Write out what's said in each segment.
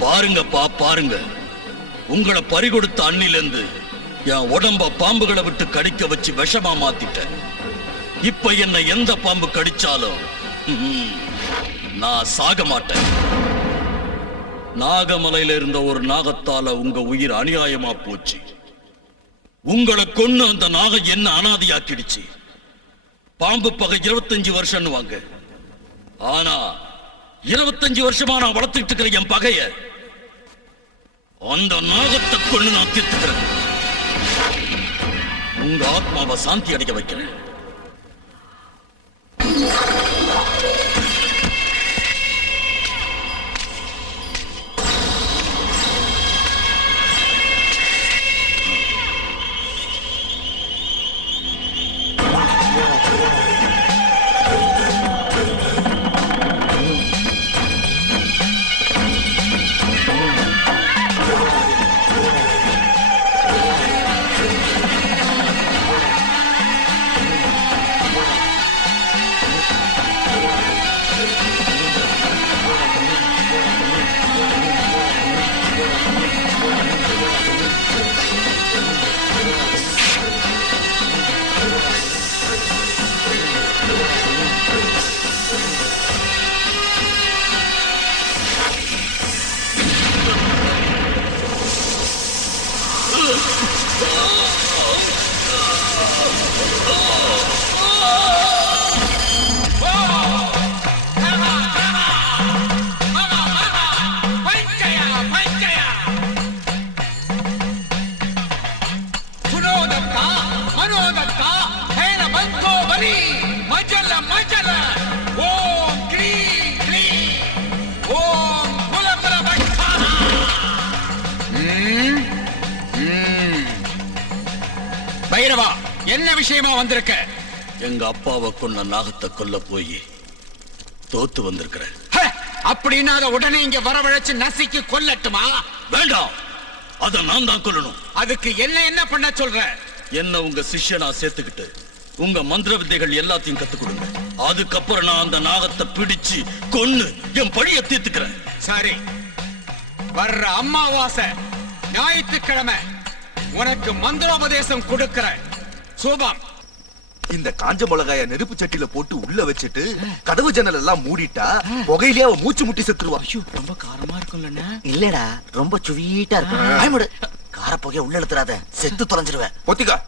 பாருங்கப்பா பாருங்க, உங்களை பறிகொடுத்த அண்ணிலிருந்து என் உடம்ப பாம்புகளை விட்டு கடிக்க வச்சு விஷமா மாத்திட்டேன். இப்ப என்ன எந்த பாம்பு கடிச்சாலும் நான் சாக மாட்டேன். நாகமலையில இருந்த ஒரு நாகத்தால உங்க உயிர் அநியாயமா போச்சு. உங்களை கொன்னு அந்த நாகம் என்ன அனாதையாக்கிடுச்சு. பாம்பு பகை 25 வருஷம் வாங்க. ஆனா 25 வருஷமா நான் வளர்த்துக்கிட்டு இருக்கிற என் பகைய அந்த நாகத்தை கொண்டு நான் தீர்த்துக்கிறேன். உங்க ஆத்மாவை சாந்தி அடைய வைக்கிறேன். பைரவா, என்ன விஷயமா வந்திருக்க? எங்க அப்பாவை கொன்ன நாகத்தை கொல்ல போய் தோத்து வந்திருக்கிறேன். அப்படின்னா அதை உடனே இங்க வரவழைச்சு நசிக்கு கொல்லட்டுமா? வேண்டாம், அத நான் தான் கொல்லணும். அதுக்கு என்ன பண்ண சொல்ற? என்ன உங்க சிஷ்யனா சேர்த்துக்கிட்டு உங்க மந்திர வித்தைகள் எல்லாத்தையும் கத்துக் கொடுங்க. அதுக்கப்புறம் நான் அந்த நாகத்தை பிடிச்சு கொன்னு என் பழிய தீர்த்துக்கிறேன். சரி, வர்ற அமாவாசை ஞாயிற்றுக்கிழமை உனக்கு மந்திரோபதேசம் கொடுக்கிற. சூபம், இந்த காஞ்ச மிளகாய நெருப்பு சட்டியில போட்டு உள்ள வச்சுட்டு கதவு ஜன்னல் எல்லாம் மூடிட்டா புகையிலே அவ மூச்சு முட்டி செத்துருவா. ரொம்ப காரமா இருக்கும்ல? இல்லடா, ரொம்ப சுவீட்டா இருக்கும். கார புகைய உள்ள எடுத்துறாத, செத்து தொலைஞ்சிருவேன். ஒத்திகா.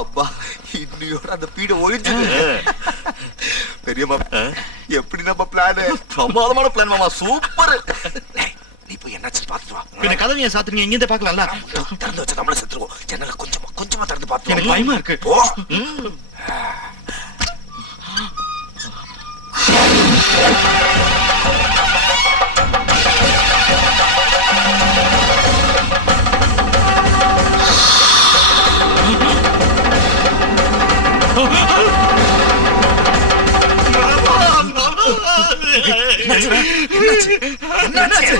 அப்பா, இன்னையோட அந்த பீட ஒழிஞ்சது. பெரியம்மா, எப்படி நம்ம பிளான்? பிரமாதமான பிளான் மாமா, சூப்பர். நீ போய் என்னாச்சு பாத்துட்டு வா. இந்த கதவையை சாத்துறீங்க, இங்க இருந்து பாக்கலாம்ல? திறந்து வச்சா நம்மள செத்துருவோம். ஜன்னல கொஞ்சமா திறந்து பாத்து. எனக்கு பயமா இருக்கு. என்னாச்சு?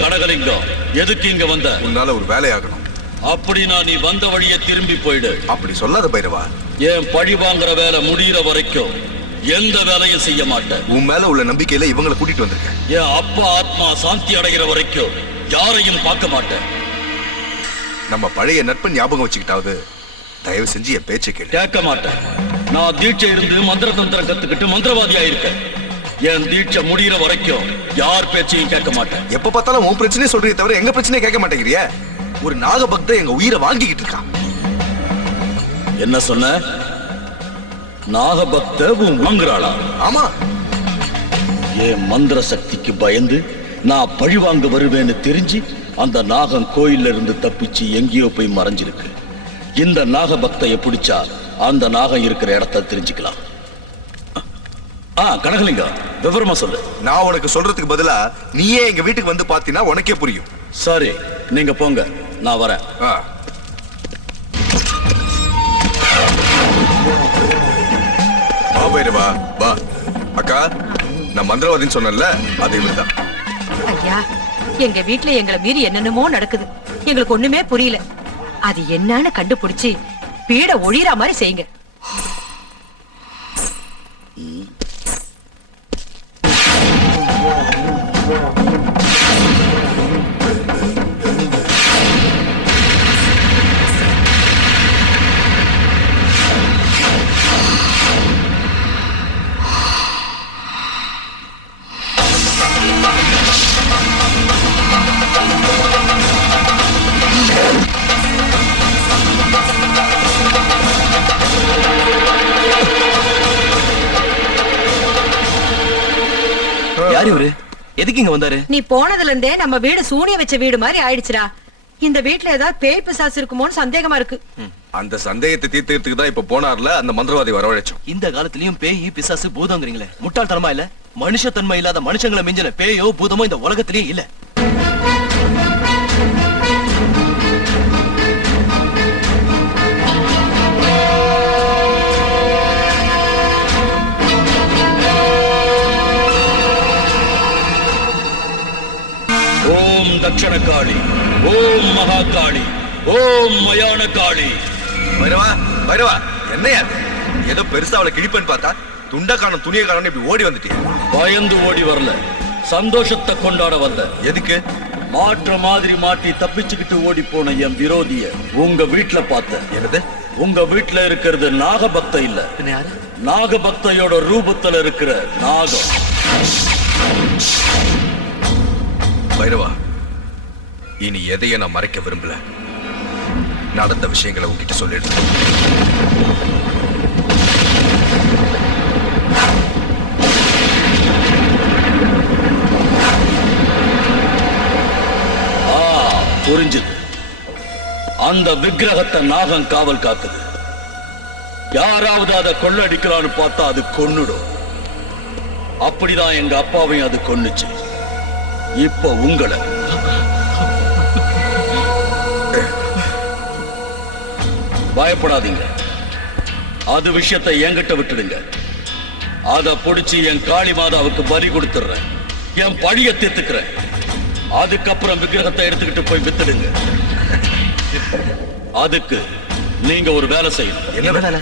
கடகலிங்கம், எதுக்கு இங்க வந்த? உன்னால ஒரு வேலையாகணும். அப்படின்னா நீ வந்த வழியே திரும்பி போயிடு. அப்படி சொல்லாத பைரவா. ஏன் பழி வாங்குற வேலை முடிகிற வரைக்கும் எந்த வேலையும் செய்ய மாட்டேன். உன் மேல உள்ள நம்பிக்கையில இவங்களை கூட்டிட்டு வந்திருக்கேன். என் அப்பா ஆத்மா சாந்தி அடைகிற வரைக்கும் யாரையும் பார்க்க மாட்டேன். நம்ம பழைய நட்பு ஞாபகம் வச்சுக்கிட்டாவது தயவு செஞ்சு என் பேச்சை கேளு. கேட்க மாட்டேன். நான் தீட்சை இருந்து மந்திர தந்திரம் கத்துக்கிட்டு மந்திரவாதியா இருக்கேன். என் தீட்சை முடிகிற வரைக்கும் யார் பேச்சையும் கேட்க மாட்டேன். எப்ப பார்த்தாலும் உன் பிரச்சனையே சொல்றீங்க தவிர எங்க பிரச்சனையை கேட்க மாட்டேங்கிறிய. ஒரு நாகபக்த எங்க உயிரை வாங்கிக்கிட்டு இருக்கான். என்ன சொன்ன? நாகபக்த வாங்குறாளா? ஆமா. என் மந்திர சக்திக்கு பயந்து நான் பழி வாங்க வருவேன்னு தெரிஞ்சு அந்த நாகம் கோயில்ல இருந்து தப்பிச்சு எங்கேயோ போய் மறைஞ்சிருக்கு. இந்த நாகபக்தைய பிடிச்சா அந்த நாகம் இருக்கிற இடத்த தெரிஞ்சுக்கலாம். கனகலிங்கம், விவரமா சொல்லு. நான் உனக்கு சொல்றதுக்கு பதிலா நீயே எங்க வீட்டுக்கு வந்து பாத்தீங்கன்னா உனக்கே புரியும். சரி, நீங்க போங்க, நான் வரேன். பைரவா வா. அக்கா, நான் மந்திரவாதின்னு சொன்னேன்ல, அது இவர்தான். ஐயா, எங்க வீட்டுல எங்களை மீறி என்னென்னமோ நடக்குது. எங்களுக்கு ஒண்ணுமே புரியல. அது என்னன்னு கண்டுபிடிச்சு பீட ஒழிற மாதிரி செய்யுங்க. யாரு இவரு? எதுக்கு இங்க வந்தாரு? நீ போனதுல இருந்தே நம்ம வீடு சூனிய வச்ச வீடு மாதிரி ஆயிடுச்சுடா. இந்த வீட்டுல ஏதாவது பேய் பிசாசு இருக்குமோன்னு சந்தேகமா இருக்கு. அந்த சந்தேகத்தை தீர்த்துக்கிறதுக்கு தான் இப்ப போனார்ல அந்த மந்திரவாதி வரவழைச்சோம். இந்த காலத்திலயும் பேய் பிசாசு பூதங்கிறீங்களே, முட்டாள்தனமா இல்ல? மனுஷத்தன்மை இல்லாத மனுஷங்களை மிஞ்சின பேயோ பூதமோ இந்த உலகத்திலேயே இல்ல. ஓம் தட்சண காளி, ஓம் மகா காளி, ஓம் மயான காளி. பைரவா, பைரவா, என்னையா ஏதோ பெருசா அவளை கிழிப்பேன்னு பார்த்தா துண்ட காணும் துணிய காணும் இப்படி ஓடி வந்துட்டீங்க. பயந்து ஓடி வரல, சந்தோஷத்தை கொண்டாட வந்த. எதுக்கு? மாற்ற மாதிரி மாட்டி தப்பிச்சுக்கிட்டு ஓடி போன என் விரோதிய உங்க வீட்டுல பார்த்த. என்னது? உங்க வீட்டுல இருக்கிறது நாகபக்த இல்ல, நாகபக்தையோட ரூபத்துல இருக்கிற நாகம். பைரவா, இனி எதையும் நான் மறைக்க விரும்பல. நடந்த விஷயங்களை உங்ககிட்ட சொல்லிடுறேன். புரிஞ்சுது. அந்த விக்கிரகத்தை நாகம் காவல் காக்குது. யாராவது அதை கொள்ளடிக்கலான்னு பார்த்தா அது கொன்னுடும். அப்படிதான் எங்க அப்பாவையும் அது கொன்னுச்சு. இப்ப உங்களை பயப்படாதீங்க. அது விஷயத்தை என்கிட்ட விட்டுடுங்க. அத புடிச்சு என் காளி மாதாவுக்கு பலி கொடுத்துறேன். என் பழிய தீர்த்துக்கிறேன். அதுக்கப்புறம் விக்கிரகத்தை எடுத்துக்கிட்டு போய் வித்துடுங்க. அதுக்கு நீங்க ஒரு வேலை செய்யணும். என்ன வேலை?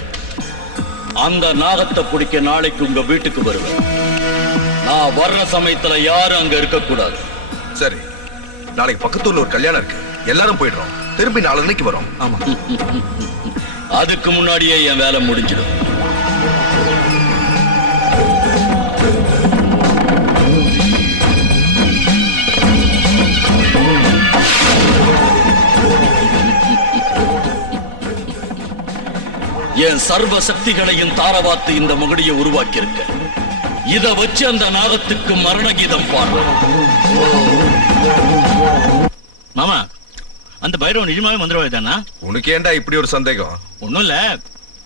அந்த நாகத்தை பிடிக்க நாளைக்கு உங்க வீட்டுக்கு வருவேன். நான் வர்ற சமயத்துல யாரும் அங்க இருக்க கூடாது. சரி, நாளைக்கு பக்கத்தூர்ல ஒரு கல்யாணம் இருக்கு, எல்லாரும் போயிடுறோம். திரும்பி 4 மணிக்கு வரோம். ஆமா. அதுக்கு முன்னாடியே என் வேலை முடிஞ்சிடும். என் சர்வ சக்திகளையும் தாரவாத்து இந்த மகுடியை உருவாக்கி இருக்க. இத வச்சு அந்த நாகத்துக்கு மரண கீதம் பாடு. மாமா, அந்த பைரவன் நிஜமாவே மந்திரவாதி தானா? உனக்கு ஏன்டா இப்படி ஒரு சந்தேகம்? ஒண்ணும் இல்ல,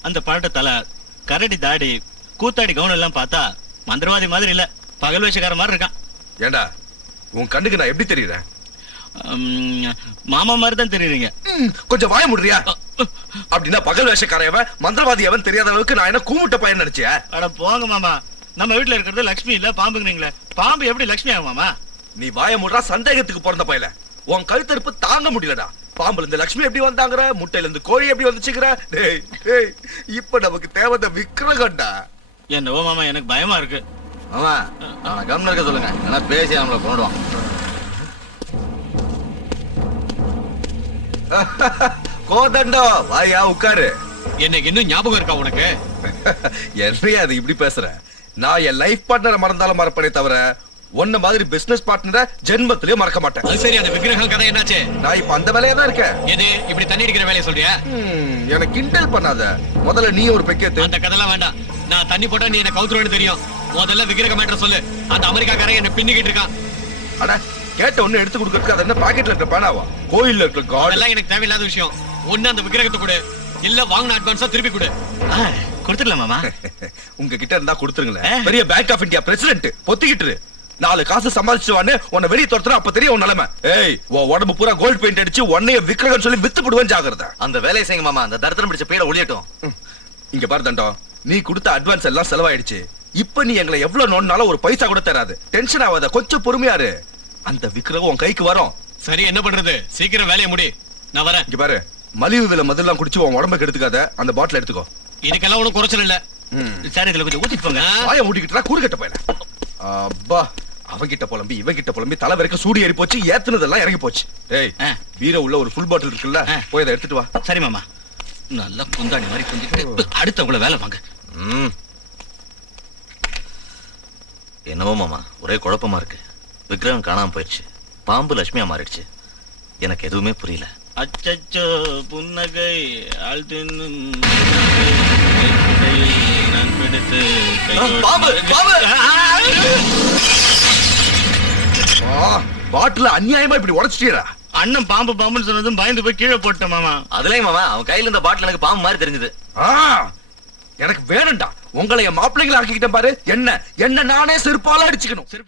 அந்த பழட்ட தலை, கரடி தாடி, கூத்தாடி கவுன் எல்லாம் பார்த்தா மந்திரவாதி மாதிரி இல்ல, பகல் வேஷக்கார மாதிரி இருக்கான். ஏண்டா உன் கண்ணுக்கு நான் எப்படி தெரியுறேன்? மாமா மாதிரி தான் தெரியுறீங்க. கொஞ்சம் வாய முடியா? அப்படின்னா பகல் வேஷக்காரையவன் மந்திரவாதி அவன் தெரியாத அளவுக்கு நான் என்ன கூமுட்ட பையன் நினைச்சியா? அட போங்க மாமா, நம்ம வீட்டுல இருக்கிறது லட்சுமி இல்ல பாம்புங்கிறீங்களே, பாம்பு எப்படி லட்சுமி ஆகும் மாமா? நீ வாய முடுறா, சந்தேகத்துக்கு பிறந்த பையல. உன் கழுத்தறுப்பு தாங்க முடியலடா. பாம்புல இருந்து லட்சுமி எப்படி வந்தாங்கற, முட்டையில இருந்து கோழி எப்படி வந்துச்சுங்கற. டேய் டேய், இப்ப நமக்கு தேவதை விக்கிரகம்டா. என்னவோ மாமா, எனக்கு பயமா இருக்கு. மாமா அவனை கவனம் இருக்க சொல்லுங்க, ஏன்னா பேசி அவங்கள கொண்டுடுவான். கோதண்டோ வாயா உட்காரு. எனக்கு இன்னும் ஞாபகம் இருக்கா உனக்கு? என்னையா அது இப்படி பேசுற? நான் என் லைஃப் பார்ட்னரை மறந்தாலும் மறப்பனே தவிர உன்ன மாதிரி பிசினஸ் பார்ட்னரை ஜென்மத்திலே மறக்க மாட்டேன். அது சரி, அந்த விக்கிரகம் கதை என்னாச்சு? நான் இப்ப அந்த வேலையா தான் இருக்கேன். எது இப்படி தண்ணி அடிக்கிற வேலையை சொல்றியா? எனக்கு கிண்டல் பண்ணாத. முதல்ல நீ ஒரு பெக்கேத்து. அந்த கதைலாம் வேண்டாம். நான் தண்ணி போட்டா நீ என்ன கவுத்துருவேன்னு தெரியும். முதல்ல விக்கிரகம் மேட்டர் சொல்லு. அந்த அமெரிக்காக்காரன் என்ன பின்னிக்கிட்டு இருக்கான். அட கேட்ட ஒண்ணு எடுத்து கொடுக்கறதுக்கு அது என்ன பாக்கெட்ல இருக்க பேனாவா? கோயில்ல இருக்க காட் அதெல்லாம் எனக்கு தேவையில்லாத விஷயம். ஒண்ணு அந்த விக்கிரகத்தை கொடு, இல்ல வாங்கின அட்வான்ஸா திருப்பி கொடு. கொடுத்துடலாம் மாமா. உங்க கிட்ட இருந்தா கொடுத்துருங்களேன். பெரிய பேங்க் ஆஃப் இந்தியா பிரசிடென்ட் பொத்திக்கிட்டு 4 காசு சம்பாதிச்சுவான்னு உன்னை வெளிய துரத்துறா, அப்ப தெரியும் உன் நிலைமை. ஏய், உன் உடம்பு பூரா கோல்ட் பெயிண்ட் அடிச்சு உன்னைய விக்கிரகம் சொல்லி வித்து போடுவேன், ஜாகிரதை. அந்த வேலையை செய்யுங்க மாமா, அந்த தரத்திரம் பிடிச்ச பீட ஒளியட்டும். இங்க பாரு தண்டம், நீ கொடுத்த அட்வான்ஸ் எல்லாம் செலவாயிடுச்சு. இப்ப நீ எங்களை எவ்வளவு நோண்டாலும் ஒரு பைசா கூட தராது. டென்ஷன் ஆகாத, கொஞ்சம் பொறுமையாரு. அந்த விக்கிரகம் உன் கைக்கு வரும். சரி, என்ன பண்றது? சீக்கிரம் வேலையை முடி, நான் வரேன். இங்க பாரு, மலிவு விலை மதெல்லாம் குடிச்சு உன் உடம்புக்கு எடுத்துக்காத. அந்த பாட்டில் எடுத்துக்கோ. இதுக்கெல்லாம் ஒண்ணும் குறைச்சல் இல்ல. சரி, இதுல கொஞ்சம் ஊத்திட்டு போங்க. வாய மூடிக்கிட்டா கூறுகட்ட போயில. அப்பா, அவங்கிட்ட புலம்பி இவங்கிட்ட புலம்பி தலை வரைக்கும் சூடி ஏறி போச்சு, ஏத்துனதெல்லாம் இறங்கி போச்சு. ஏய், வீர உள்ள ஒரு ஃபுல் பாட்டில் இருக்குல்ல, போய் அதை எடுத்துட்டு வா. சரி மாமா. நல்லா குந்தாணி மாதிரி குந்திட்டு அடுத்தவங்கள வேலை வாங்க. என்னவோ மாமா, ஒரே குழப்பமா இருக்கு. விக்கிரகம் காணாம போயிடுச்சு, பாம்பு லட்சுமியா மாறிடுச்சு. எனக்கு எதுவுமே புரியல. அச்சச்சோ புன்னகை ஆழ்த்தின்னும் பாட்டில அநியாயமா இப்படி உடைச்சிட்டீரா? அண்ணன் பாம்பு பாம்புன்னு சொன்னதும் பயந்து போய் கீழே போட்டேன் மாமா. அதுலயும் மாமா, அவன் கையில இருந்த பாட்டில் எனக்கு பாம்பு மாதிரி தெரிஞ்சது. எனக்கு வேணும்டா. உங்களை என் மாப்பிள்ளைங்களை ஆக்கிக்கிட்டேன் பாரு. என்ன நானே செருப்பால அடிச்சுக்கணும். சரி